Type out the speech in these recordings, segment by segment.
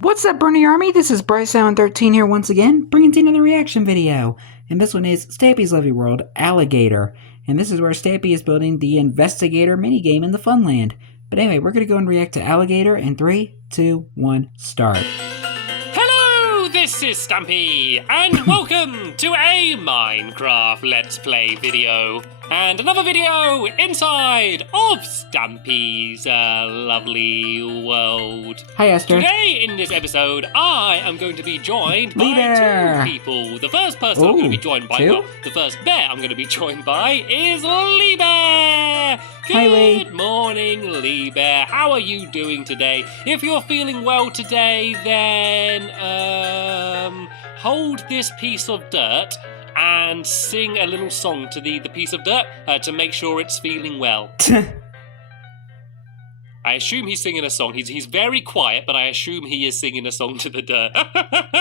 What's up, Bernie Army? This is BryceAllen13 here once again, bringing to you another reaction video. And this one is Stampy's Lovely World, Alligator. And this is where Stampy is building the Investigator minigame in the Funland. But anyway, we're going to go and react to Alligator in 3, 2, 1, start. Hello, this is Stampy, and welcome to a Minecraft Let's Play video. And another video inside of Stampy's lovely world. Hi, Esther. Today, in this episode, I am going to be joined by two people. The first person I'm going to be joined by, well, the first bear I'm going to be joined by is Lee Bear. Good morning, Lee Bear. How are you doing today? If you're feeling well today, then hold this piece of dirt and sing a little song to the piece of dirt to make sure it's feeling well. I assume he's singing a song. He's very quiet, but I assume he is singing a song to the dirt.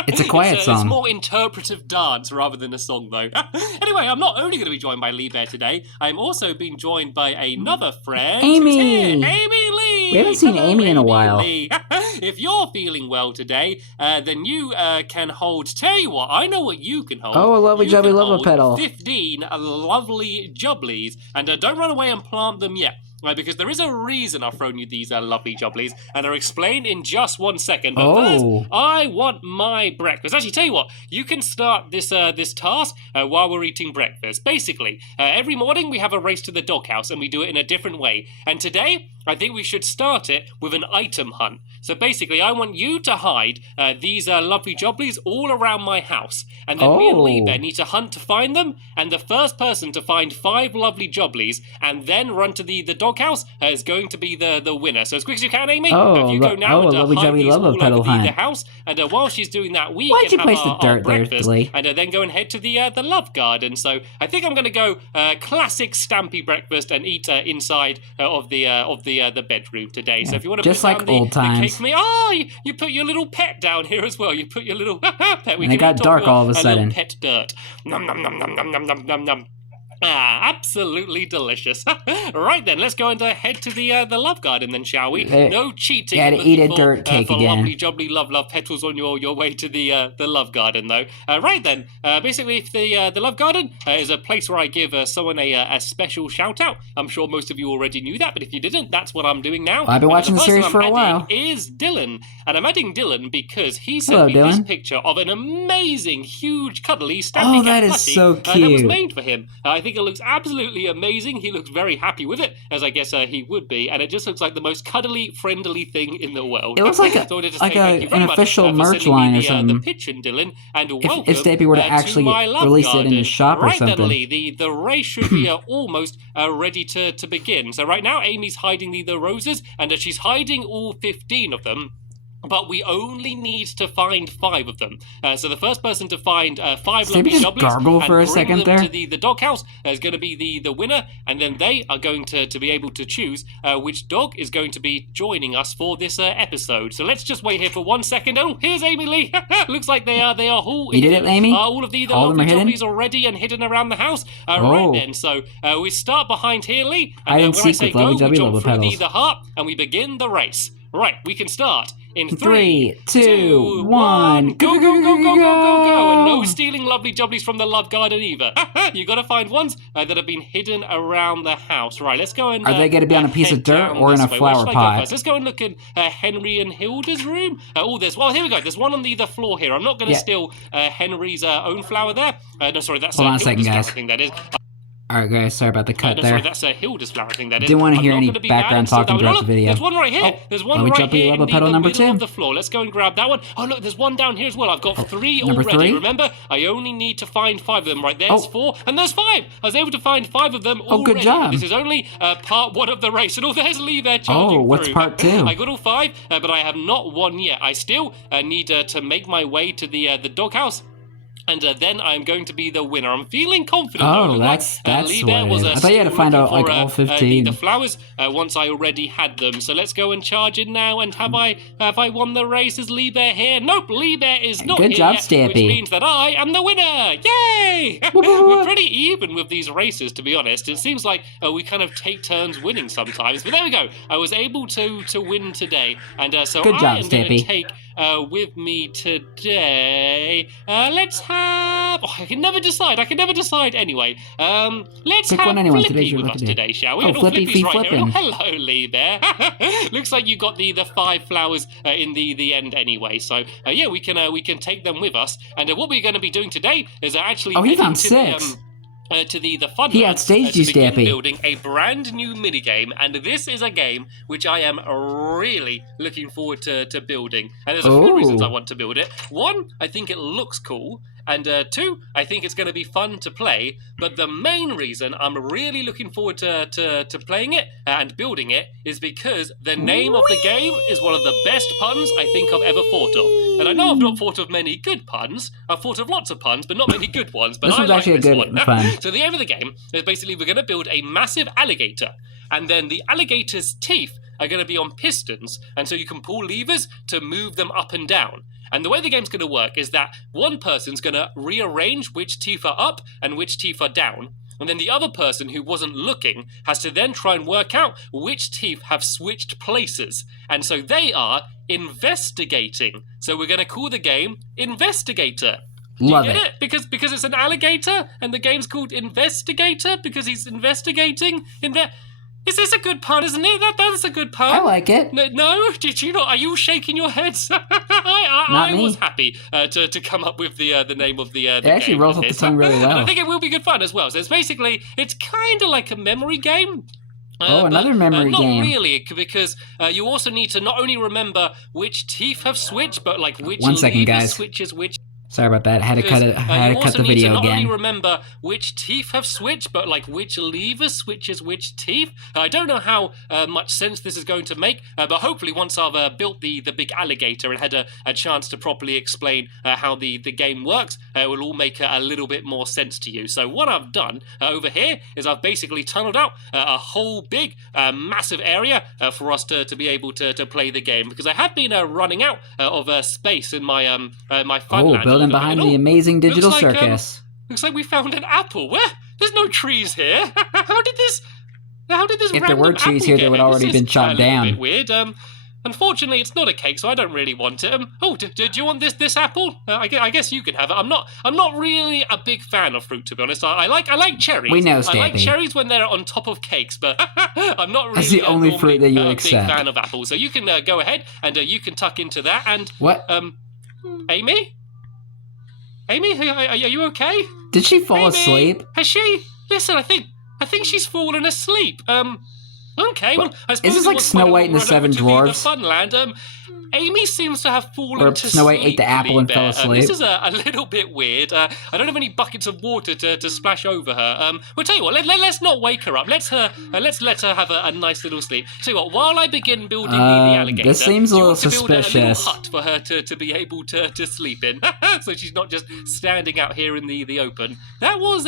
It's a quiet song. It's more interpretive dance rather than a song, though. Anyway, I'm not only going to be joined by Lee Bear today, I'm also being joined by another friend. Amy! Amy Lee! We haven't seen Amy in a while. If you're feeling well today, then you can hold... Tell you what, I know what you can hold. Oh, a lovely jubbly love pedal. 15 lovely jubblies. And don't run away and plant them yet. Right, because there is a reason I've thrown you these lovely jubblies, and I'll explain in just 1 second. But first, I want my breakfast. Actually, tell you what, you can start this this task while we're eating breakfast. Basically, every morning we have a race to the doghouse, and we do it in a different way. And today, I think we should start it with an item hunt. So basically, I want you to hide these lovely jubblies all around my house. And then me and Lee Bear need to hunt to find them. And the first person to find 5 lovely jubblies and then run to the doghouse is going to be the winner. So as quick as you can, Amy, you go now and lovely hide jubbly these love all pedal over hunt. the house. And while she's doing that, we Why'd can you place have the our dirt breakfast. there, And then go and head to the love garden. So I think I'm going to go classic Stampy breakfast and eat inside of the bedroom today. So if you want to just put like down old times. the cake for me, you put your little pet down here as well. You put your little pet. And it got dark all of a sudden. Pet dirt. Nom nom nom nom nom nom nom nom nom. Ah, absolutely delicious. Right then, let's go and head to the love garden then, shall we? No cheating. You gotta eat a dirt cake again. Lovely, jubbly, love petals on your way to the love garden, though. Right then, basically, if the love garden is a place where I give someone a special shout out. I'm sure most of you already knew that, but if you didn't, that's what I'm doing now. I've been watching the series for a while. Is Dylan, and I'm adding Dylan because he sent me this picture of an amazing, huge, cuddly Stampy cat plushie so cute. that was made for him. I think it looks absolutely amazing. He looks very happy with it, as I guess he would be, and it just looks like the most cuddly, friendly thing in the world. It looks like an official merch line or something. The pitching, Dylan, and welcome if Stampy were to actually release it in the shop or something. Right then, Lee, the race should be almost ready to begin. So right now, Amy's hiding the roses, and she's hiding all 15 of them. But we only need to find 5 of them. So the first person to find 5 lovely jubblies for a second there to the doghouse is going to be the winner, and then they are going to be able to choose which dog is going to be joining us for this episode. So let's just wait here for 1 second. Oh, here's Amy Lee. Looks like they are all you did it, Amy? All of the lovely jubblies are ready and hidden around the house. Right then, so we start behind here, Lee. And when I say go, we jump through the heart and we begin the race. Right, we can start in 3, 2, 1. Go, go, go, go, go, go, go. And no stealing lovely jubblies from the love garden either. You got to find ones that have been hidden around the house. Right, let's go and... Are they going to be on a piece of dirt or in a flower pot? Let's go and look in Henry and Hilda's room. Well, here we go. There's one on the floor here. I'm not going to steal Henry's own flower there. No, sorry, that's Hold on a second, guys. I think that is. Alright guys, sorry about the cut there. Sorry, that's Hilda's flower thing, that is. Didn't want to hear any background talking throughout the video. There's one right here. There's one right here in the middle of the floor. Let's go and grab that one. Oh look, there's one down here as well. I've got 3 already. 3? Remember, I only need to find 5 of them. Right, there's 4, and there's 5. I was able to find 5 of them already. Good job. This is only part 1 of the race. And there's Lee there charging through. What's part 2? I got all 5, but I have not won yet. I still need to make my way to the doghouse. And then I'm going to be the winner. I'm feeling confident. That's Lee Bear was I thought you had to find out like all 15. The flowers once I already had them. So let's go and charge in now. And have I won the race? Is Lee Bear here? Nope, Lee Bear is not here. Good job, yet, Stampy. which means that I am the winner. Yay! We're pretty even with these races, to be honest. It seems like we kind of take turns winning sometimes. But there we go. I was able to win today. And so Good job, I am going to Stampy. take with me today. Let's have... Oh, I can never decide. Anyway. Let's Pick have one anyway. Flippy with us today, shall we? Oh, Flippy Flippy's right flipping. here. Oh, hello, Lee Bear. Looks like you got the 5 flowers in the end anyway. So, yeah, we can take them with us. And what we're going to be doing today is actually... Oh, he found 6. To the fun He outstaged you, Stampy. Building a brand new minigame, and this is a game which I am really looking forward to building. And there's a few reasons I want to build it. One, I think it looks cool. And 2, I think it's going to be fun to play. But the main reason I'm really looking forward to playing it and building it is because the name of the game is one of the best puns I think I've ever thought of. And I know I've not thought of many good puns. I've thought of lots of puns, but not many good ones. But this one's actually a good pun. So the aim of the game is basically we're going to build a massive alligator. And then the alligator's teeth are going to be on pistons. And so you can pull levers to move them up and down. And the way the game's going to work is that one person's going to rearrange which teeth are up and which teeth are down. And then the other person who wasn't looking has to then try and work out which teeth have switched places. And so they are investigating. So we're going to call the game Investigator. Love you get it. Because it's an alligator and the game's called Investigator because he's investigating. Is this a good pun, isn't it? That's a good pun. I like it. No, did you not? Are you shaking your heads? I was happy to come up with the name of the game. It actually rolls off the tongue really well. And I think it will be good fun as well. So it's kind of like a memory game. Another memory game. Not really, because you also need to not only remember which teeth have switched, but like which lever switches which. Sorry about that. I had to cut the video again. You also need to not only remember which teeth have switched, but like which lever switches which teeth. I don't know how much sense this is going to make, but hopefully once I've built the big alligator and had a chance to properly explain how the game works, it will all make a little bit more sense to you. So what I've done over here is I've basically tunneled out a whole big, massive area for us to be able to play the game, because I have been running out of space in my my fun building behind the amazing digital circus. Looks like we found an apple. Where? There's no trees here. How did this? If there were trees here, they would already been chopped down. A bit weird. Unfortunately, it's not a cake, so I don't really want it. Do you want this apple? I guess you can have it. I'm not really a big fan of fruit, to be honest. I like cherries. We know, Stampy. I like cherries when they're on top of cakes, but I'm not really That's the only fruit that you accept. Big fan of apples. So you can go ahead and you can tuck into that. And what? Amy, are you okay? Did she fall asleep? Has she? Listen, I think she's fallen asleep. Okay, well, I suppose is this like Snow White and the Seven Dwarfs? The Funland. Amy seems to have fallen or to Snow White sleep. ate the apple and fell asleep. This is a little bit weird. I don't have any buckets of water to splash over her. We'll tell you what. Let's not wake her up. Let's let her have a nice little sleep. Tell you what. While I begin building the alligator, this seems a little suspicious. Build a little hut for her to be able to sleep in, so she's not just standing out here in the open. That was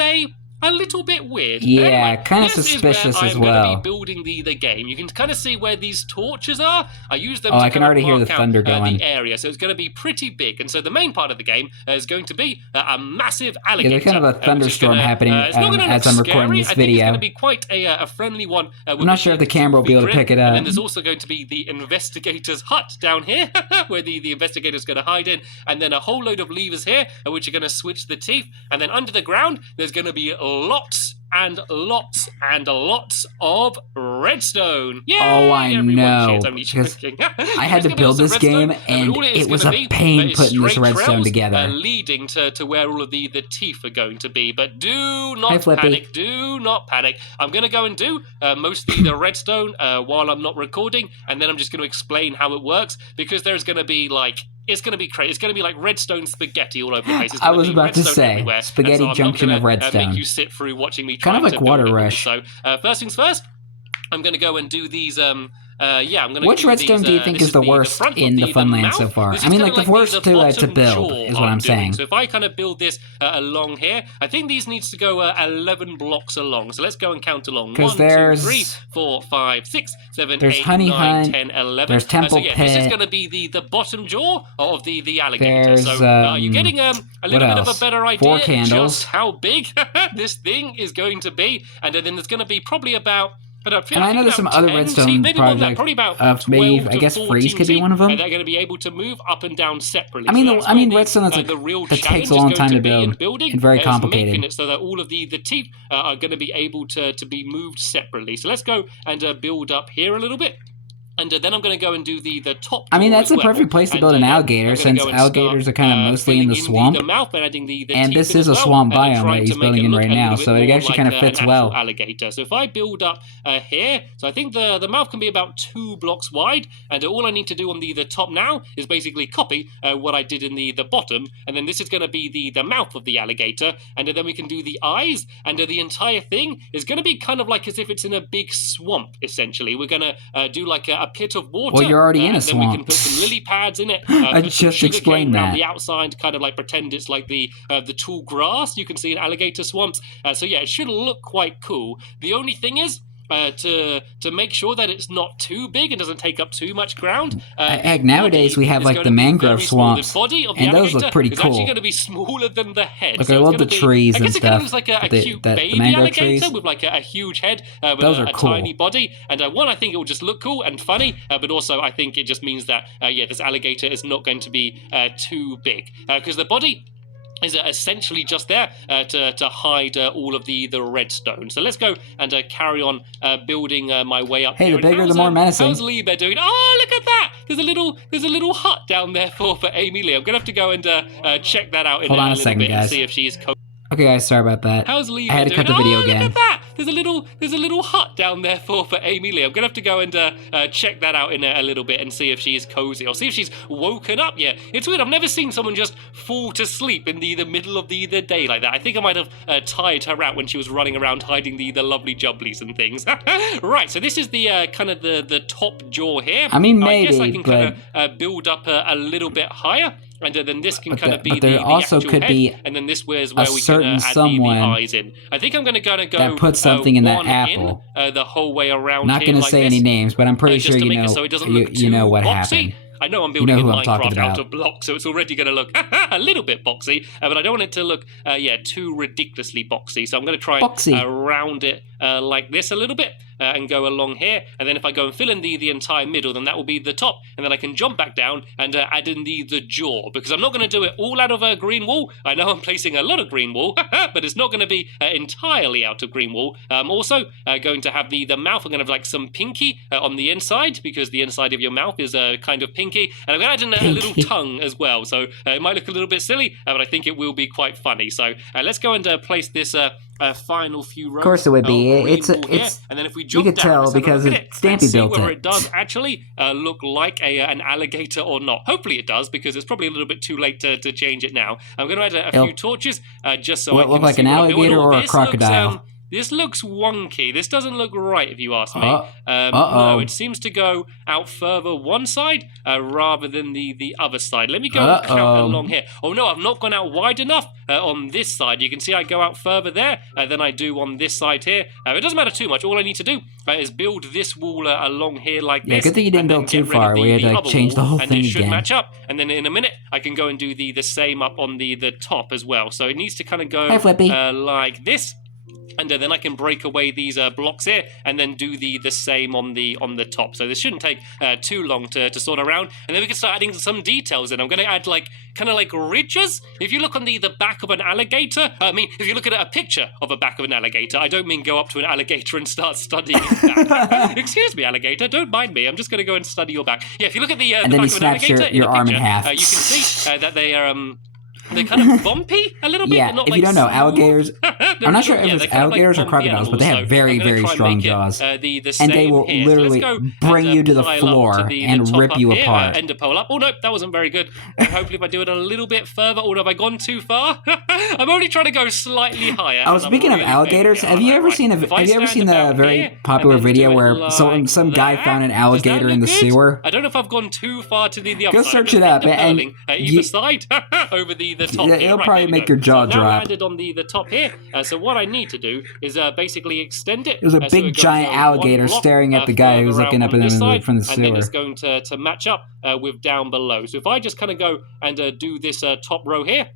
a little bit weird. Yeah, anyway, kind of suspicious as well. I'm going to be building the game. You can kind of see where these torches are. I use them to I can already hear the thunder going. The area, so it's going to be pretty big. And so the main part of the game is going to be a massive alligator. Yeah, there's kind of a thunderstorm happening as I'm recording this video. I think it's going to be quite a friendly one. I'm not sure if the camera will be able to pick it up. And then there's also going to be the investigator's hut down here, where the investigator's going to hide in. And then a whole load of levers here, which are going to switch the teeth. And then under the ground, there's going to be lots and lots and lots of redstone. Yay! Oh, I know. Because I had to build this game, and it was a pain putting this redstone together. Leading to where all of the teeth are going to be. But do not panic. Do not panic. I'm going to go and do mostly the redstone while I'm not recording, and then I'm just going to explain how it works, because there's going to be like... It's going to be crazy. It's going to be like redstone spaghetti all over the place. I was about to say, everywhere. spaghetti junction of redstone. Make you sit through watching me kind of like Water Rush. So first things first, I'm going to go and do these... I'm going to Which redstone do you think is the worst in the Funland so far? I mean, like the worst to build, is what I'm saying. So if I kind of build this along here, I think these needs to go 11 blocks along. So let's go and count along. 1, 2, 3, 4, 5, 6, 7, 8, 9, 10, 11. There's Temple Pit. This is going to be the bottom jaw of the alligator. So are you getting a little bit of a better idea 4 candles. just how big this thing is going to be? And then there's going to be probably about... And I know there's some other redstone projects. Maybe I guess freeze could be one of them. They're going to be able to move up and down separately. I mean, redstone that takes a long time to build and very complicated. Making it so that all of the teeth are going to be able to be moved separately. So let's go and build up here a little bit. And then I'm going to go and do the top. I mean, that's a perfect place to build an alligator, since alligators are kind of mostly in the swamp. And this is a swamp biome that he's building in right now, so it actually kind of fits well. Alligator. So if I build up here, so I think the mouth can be about 2 blocks wide, and all I need to do on the top now is basically copy what I did in the bottom, and then this is going to be the mouth of the alligator, and then we can do the eyes, and the entire thing is going to be kind of like as if it's in a big swamp, essentially. We're going to do like a pit of water. Well, you're already in a swamp. Then we can put some lily pads in it. I just explained that. Around the outside, kind of like pretend it's like the tall grass you can see in alligator swamps. So yeah, it should look quite cool. The only thing is, to make sure that it's not too big and doesn't take up too much ground. Heck, nowadays we have like the mangrove swamps, and those look pretty cool. It's actually going to be smaller than the head. Look, I love the trees and stuff. I guess it looks like a cute baby alligator with like a huge head with a tiny body. And one, I think it will just look cool and funny, but also I think it just means that this alligator is not going to be too big, because the body is essentially just there to hide all of the redstone. So let's go and carry on building my way up. Hey, the bigger the more menacing. How's Liebe doing? Oh, look at that! There's a little hut down there for Amy Lee. I'm gonna have to go and check that out in a little bit guys. and see if she's. Okay, guys, sorry about that. How's Liebe I had to cut the video again. Look at that! There's a little hut down there for Amy Lee. I'm gonna have to go and check that out in a little bit and see if she's cozy or see if she's woken up yet. It's weird. I've never seen someone just fall to sleep in the middle of the day like that. I think I might have tired her out when she was running around hiding the lovely jubblies and things. Right. So this is the kind of the top jaw here. I mean, maybe, I guess I can kind of build up a little bit higher. And then this can kind of be the also actual could head, be and then this is where we can add the eyes in. I think I'm going to go that puts something in that apple the whole way around. Not going to say any names, but I'm pretty sure you know. So it doesn't look you know what boxy. Happened. I know I'm building Minecraft out of blocks, so it's already going to look a little bit boxy, but I don't want it to look, too ridiculously boxy. So I'm going to try and round it like this a little bit and go along here. And then if I go and fill in the entire middle, then that will be the top. And then I can jump back down and add in the jaw, because I'm not going to do it all out of green wool. I know I'm placing a lot of green wool, but it's not going to be entirely out of green wool. Also going to have the mouth. I'm going to have like some pinky on the inside, because the inside of your mouth is kind of pinky. And I'm going to add in a little tongue as well. So it might look a little bit silly, but I think it will be quite funny. So let's go and place this final few rows. Of course it would be. It's and then if we jump you could tell because Stampy built whether it. It does actually look like an alligator or not. Hopefully it does, because it's probably a little bit too late to change it now. I'm going to add a few torches just so I can look like see an alligator or a crocodile. This looks wonky. This doesn't look right, if you ask me. No, it seems to go out further one side rather than the other side. Let me go and count along here. Oh, no, I've not gone out wide enough on this side. You can see I go out further there than I do on this side here. It doesn't matter too much. All I need to do is build this wall along here like this. Yeah, good thing you didn't build too far. We had to like, change the whole thing again. And it should match up. And then in a minute, I can go and do the same up on the top as well. So it needs to kind of go like this. And then I can break away these blocks here and then do the same on the top. So this shouldn't take too long to sort around. And then we can start adding some details in. I'm going to add kind of like ridges. If you look on the back of an alligator, if you look at a picture of a back of an alligator, I don't mean go up to an alligator and start studying its back. Excuse me, alligator, don't mind me. I'm just going to go and study your back. Yeah, if you look at the back of an alligator your arm in half. You can see that they are... They're kind of bumpy a little bit. Yeah, not if you don't know, alligators... I'm not sure if it's alligators or crocodiles, but they have very, very strong jaws. And they will literally bring you to the floor and rip you apart. Ender pole up. Oh, no, that wasn't very good. Hopefully if I do it a little bit further... Oh, have I gone too far? I'm only trying to go slightly higher. Oh, speaking of alligators, have you ever seen the very popular video where some guy found an alligator in the sewer? I don't know if I've gone too far to the other side. Go search it up. And either side over the top here. It'll probably make your jaw drop. Now I landed on the top here. So what I need to do is basically extend it. There's a big giant alligator staring at the guy who's looking up at him from the sewer. And then it's going to match up with down below. So if I just kind of go and do this top row here,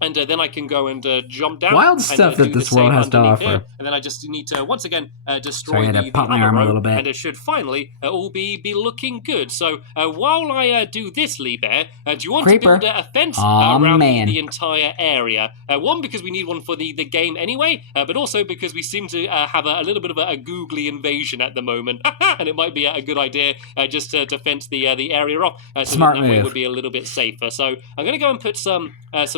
And then I can go and jump down. Wild stuff that this world has to offer. Here. And then I just need to, once again, destroy the other arm row, a little bit. and it should finally all be looking good. So while I do this, Lee Bear, do you want to build a fence around the entire area? One, because we need one for the game anyway, but also because we seem to have a little bit of a googly invasion at the moment. And it might be a good idea just to fence the area off. So Smart that move. way would be a little bit safer. So I'm going to go and put some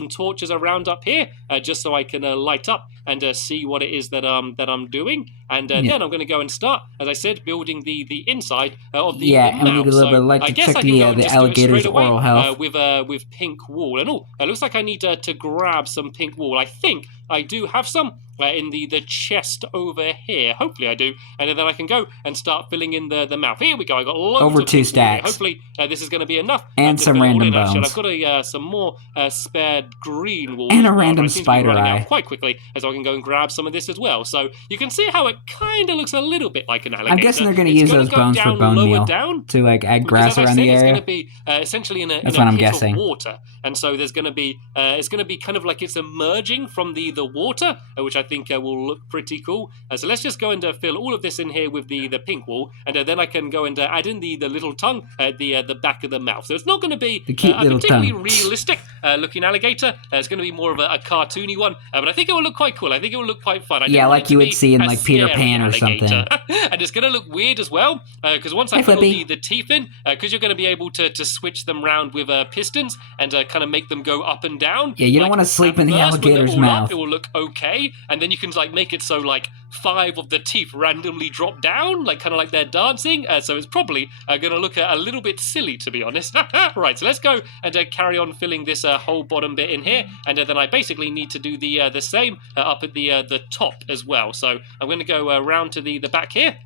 torches around up here, just so I can light up and see what it is that I'm doing, and then I'm going to go and start, as I said, building the inside of the mouth. And we need a little bit of light to check the alligator's oral health with pink wool. And it looks like I need to grab some pink wool. I think I do have some in the chest over here. Hopefully I do, and then I can go and start filling in the mouth. Here we go. I got loads over of 2 stacks. Hopefully this is going to be enough. And some random bones. I've got some more spared green wool and a random spider eye. Quite quickly, as I can go and grab some of this as well. So you can see how it kind of looks a little bit like an alligator. I'm guessing they're going to use those bones for bone meal to add grass around the area. It's going to be essentially in a That's what I'm pit guessing. of water, and so there's going to be it's going to be kind of like it's emerging from the water, which I think will look pretty cool. So let's just go and fill all of this in here with the pink wool, and then I can go and add in the little tongue at the back of the mouth. So it's not going to be the cute a little particularly tongue. realistic looking alligator. It's going to be more of a cartoony one, but I think it will look quite cool. I think it will look quite fun. Like you would see in like Peter Pan or something. And it's going to look weird as well, because once I put all the teeth in, because you're going to be able to switch them around with pistons and kind of make them go up and down. Yeah, you don't want to sleep in the alligator's mouth. It will look okay, and then you can like make it so like 5 of the teeth randomly drop down, like kind of like they're dancing. So it's probably going to look a little bit silly, to be honest. Right, so let's go and carry on filling this whole bottom bit in here, and then I basically need to do the same up at the top as well. So I'm going to go around to the back here.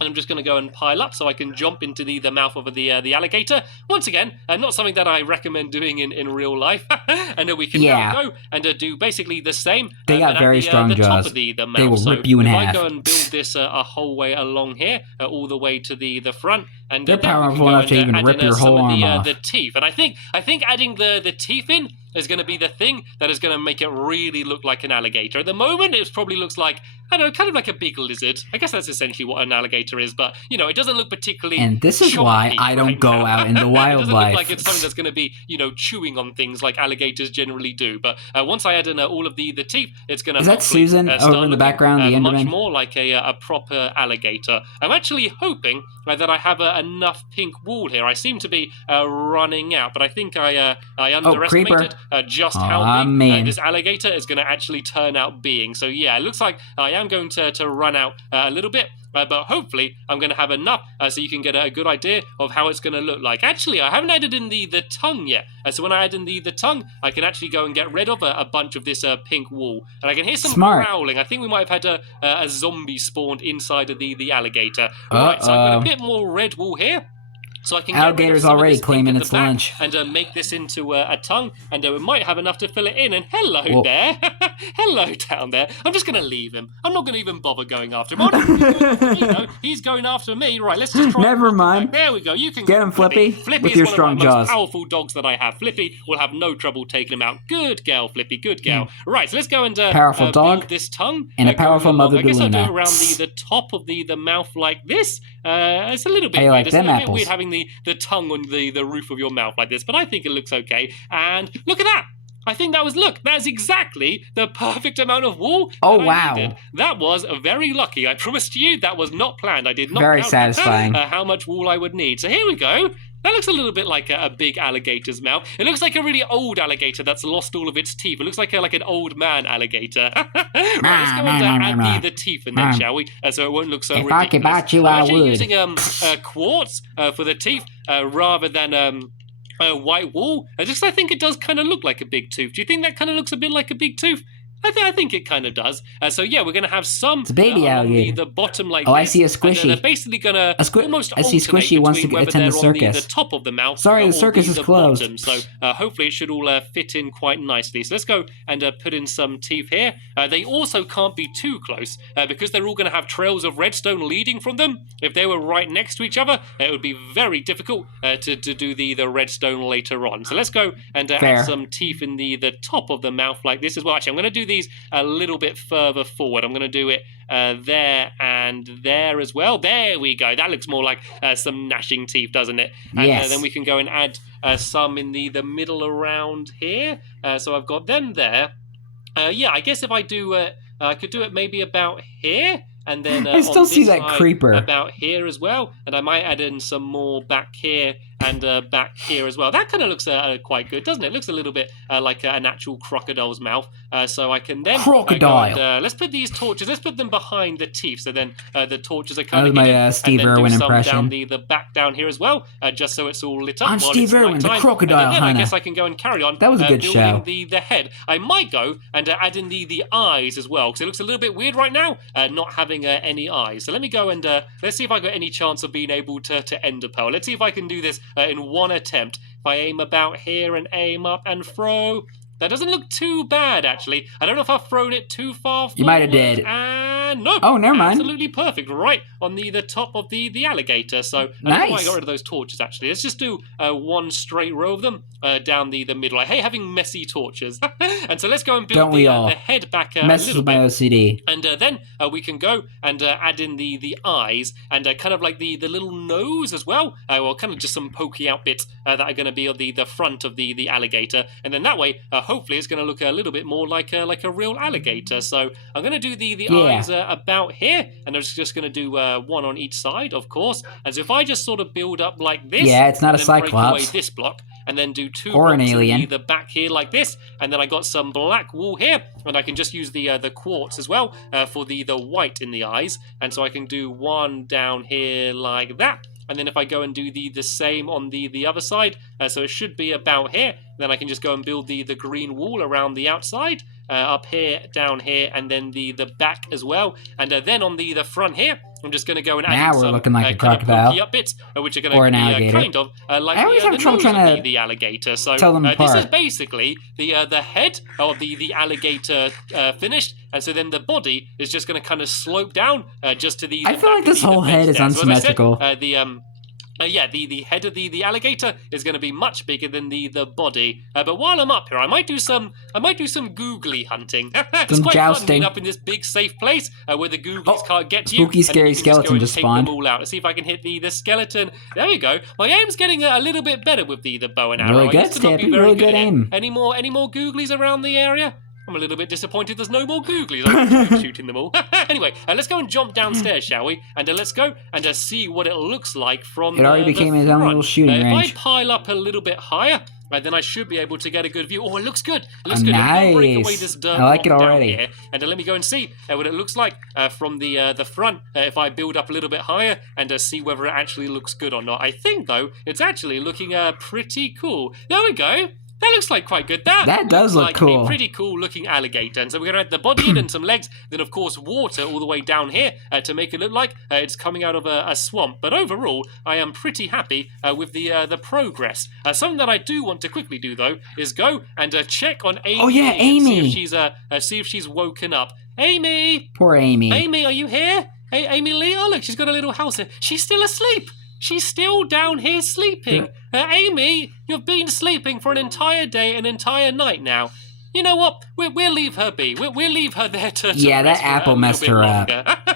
And I'm just going to go and pile up so I can jump into the mouth of the alligator. Once again, not something that I recommend doing in real life. And then we can now go and do basically the same. They got very strong jaws. Top of the mouth. They will rip you in half. I go and build this a whole way along here, all the way to the front. And they're powerful enough to even rip your whole arm off. The teeth. And I think adding the teeth in is going to be the thing that is going to make it really look like an alligator. At the moment, it probably looks like, I don't know, kind of like a big lizard. I guess that's essentially what an alligator is, but, you know, it doesn't look particularly And this is why I don't go out in the wildlife. It doesn't look like it's something that's going to be, you know, chewing on things like alligators generally do. But once I add in all of the teeth, it's going to Is that Susan over in the background, the Enderman? Much more like a proper alligator. I'm actually hoping that I have enough pink wool here. I seem to be running out, but I think I underestimated just how big this alligator is going to actually turn out being. So yeah, it looks like I am going to run out a little bit, but hopefully I'm going to have enough so you can get a good idea of how it's going to look like. Actually, I haven't added in the tongue yet, so when I add in the tongue, I can actually go and get rid of a bunch of this pink wool, and I can hear some growling. I think we might have had a zombie spawned inside of the alligator. Right, so I've got a bit more red wool here. So I can Alligator's already claiming its lunch. And make this into a tongue, and we might have enough to fill it in. And hello there. Hello down there. I'm just going to leave him. I'm not going to even bother going after him. Oh, no, he's going after me. Right, let's just try. Never mind. There we go. You can get him, Flippy. Flippy with your strong jaws. jaws. Most powerful dogs that I have. Flippy will have no trouble taking him out. Good girl, Flippy. Good girl. Right, so let's go and powerful dog. This tongue and a powerful mother I guess Luna. I'll do it around the top of the mouth like this. It's a little bit weird. Like it's a little bit weird having the tongue on the roof of your mouth like this, but I think it looks okay. And look at that. I think that's exactly the perfect amount of wool. Oh, wow. Needed. That was very lucky. I promise to you that was not planned. I did not very count satisfying. How much wool I would need. So here we go. That looks a little bit like a big alligator's mouth. It looks like a really old alligator that's lost all of its teeth. It looks like an old man alligator. Right, let's go and add the teeth in there, shall we? So it won't look so ridiculous. If I could bite you, I would. I'm actually using quartz for the teeth rather than white wool. I think it does kind of look like a big tooth. Do you think that kind of looks a bit like a big tooth? I think it kind of does. So yeah, we're going to have some It's a baby along alligator. the bottom like Oh, this. I see a squishy. They're basically going to almost I see alternate Squishy wants to between whether attend the they're on the circus. top of the mouth Sorry, or the circus is the closed. bottom. So hopefully it should all fit in quite nicely. So let's go and put in some teeth here. They also can't be too close because they're all going to have trails of redstone leading from them. If they were right next to each other, it would be very difficult to do the redstone later on. So let's go and add some teeth in the top of the mouth like this as well. Actually, I'm going to do these a little bit further forward. I'm going to do it there and there as well. There we go. That looks more like some gnashing teeth, doesn't it? And yes. Then we can go and add some in the middle around here. So I've got them there. Yeah, I guess if I do I could do it maybe about here. And then I still see that creeper about here as well, and I might add in some more back here and back here as well. That kind of looks quite good, doesn't it? It looks a little bit like an actual crocodile's mouth. So I can then crocodile. Go and, let's put these torches. Let's put them behind the teeth. So then the torches are kind of my Steve Irwin impression. Down the back down here as well, just so it's all lit up. I'm Steve Irwin, the crocodile hunter. I guess I can go and carry on. That was a good show. The head. I might go and add in the eyes as well because it looks a little bit weird right now, not having any eyes. So let me go and let's see if I got any chance of being able to end a pearl. Let's see if I can do this in one attempt. If I aim about here and aim up and throw. That doesn't look too bad, actually. I don't know if I've thrown it too far forward. You might have did. And no. Oh, never mind. Absolutely perfect. Right on the top of the alligator. So I don't know why I got rid of those torches, actually. Let's just do one straight row of them down the middle. I hate having messy torches. And so let's go and build the head back a little bit. OCD. And then we can go and add in the eyes and kind of like the little nose as well. Well, kind of just some pokey out bits that are going to be on the front of the alligator. And then that way, hopefully it's going to look a little bit more like a real alligator. So I'm going to do the eyes about here, and I'm just going to do one on each side, of course. And so if I just sort of build up like this, it's not a cyclops. Break away this block, and then do two or an blocks alien. in the back here like this, and then I got some black wool here, and I can just use the quartz as well for the white in the eyes, and so I can do one down here like that. And then if I go and do the same on the other side, so it should be about here, then I can just go and build the green wall around the outside, up here, down here, and then the back as well. And then on the front here, I'm just going to go and add now we're some looking like a crocodile up bits, which are going to be kind of like I always have trouble trying to the alligator. So tell them apart. This is basically the head of the alligator finished, and so then the body is just going to kind of slope down just to the. I feel like this whole head is unsymmetrical. So the head of the alligator is going to be much bigger than the body. But while I'm up here, I might do some googly hunting. It's quite fun being up in this big safe place where the googlies can't get to you. Spooky, scary skeleton just spawned. Take them all out. Let's see if I can hit the skeleton. There we go. My aim's getting a little bit better with the bow and arrow. Really good, Stampy. Really good aim. Any more googlies around the area? I'm a little bit disappointed there's no more googlies. I'm shooting them all. Anyway, let's go and jump downstairs, shall we? And let's go and see what it looks like from it already became his own little shooting range. If I pile up a little bit higher, then I should be able to get a good view. Oh, it looks good. It looks good. Nice. Break away this dirt I like it already. Down here. And let me go and see what it looks like from the front. If I build up a little bit higher and see whether it actually looks good or not. I think, though, it's actually looking pretty cool. There we go. That looks like quite good. That does look like cool. A pretty cool looking alligator. And so we're going to add the body in and some legs. Then, of course, water all the way down here to make it look like it's coming out of a swamp. But overall, I am pretty happy with the progress. Something that I do want to quickly do, though, is go and check on Amy. Oh, yeah, Amy. See if she's woken up. Amy! Poor Amy. Amy, are you here? Hey, Amy Lee? Oh, look, she's got a little house here. She's still asleep. She's still down here sleeping. Amy, you've been sleeping for an entire day, an entire night now. You know what? We'll leave her be. We'll leave her there to yeah, that apple messed her up.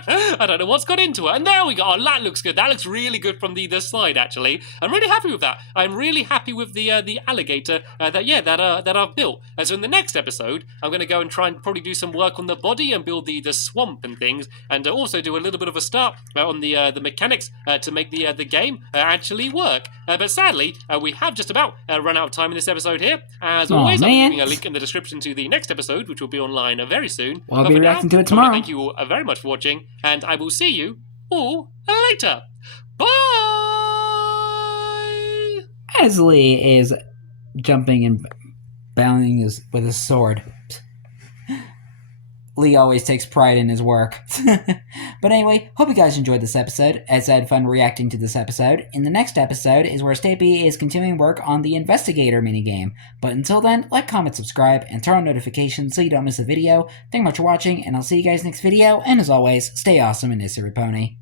I don't know what's got into her. And there we go. Oh, that looks good. That looks really good from the slide, actually. I'm really happy with that. I'm really happy with the alligator that I've built. So in the next episode, I'm going to go and try and probably do some work on the body and build the swamp and things, and also do a little bit of a start on the mechanics to make the game actually work. But sadly, we have just about run out of time in this episode here. As always, I'm leaving a link in the description to the next episode, which will be online very soon. Well, I'll be reacting to it tomorrow. Thank you all very much for watching, and I will see you all later. Bye! As Lee is jumping and bounding with his sword. Lee always takes pride in his work. But anyway, hope you guys enjoyed this episode, as I had fun reacting to this episode. In the next episode is where Stampy is continuing work on the Investigator minigame. But until then, like, comment, subscribe, and turn on notifications so you don't miss a video. Thank you much for watching, and I'll see you guys next video, and as always, stay awesome and Issy Pony.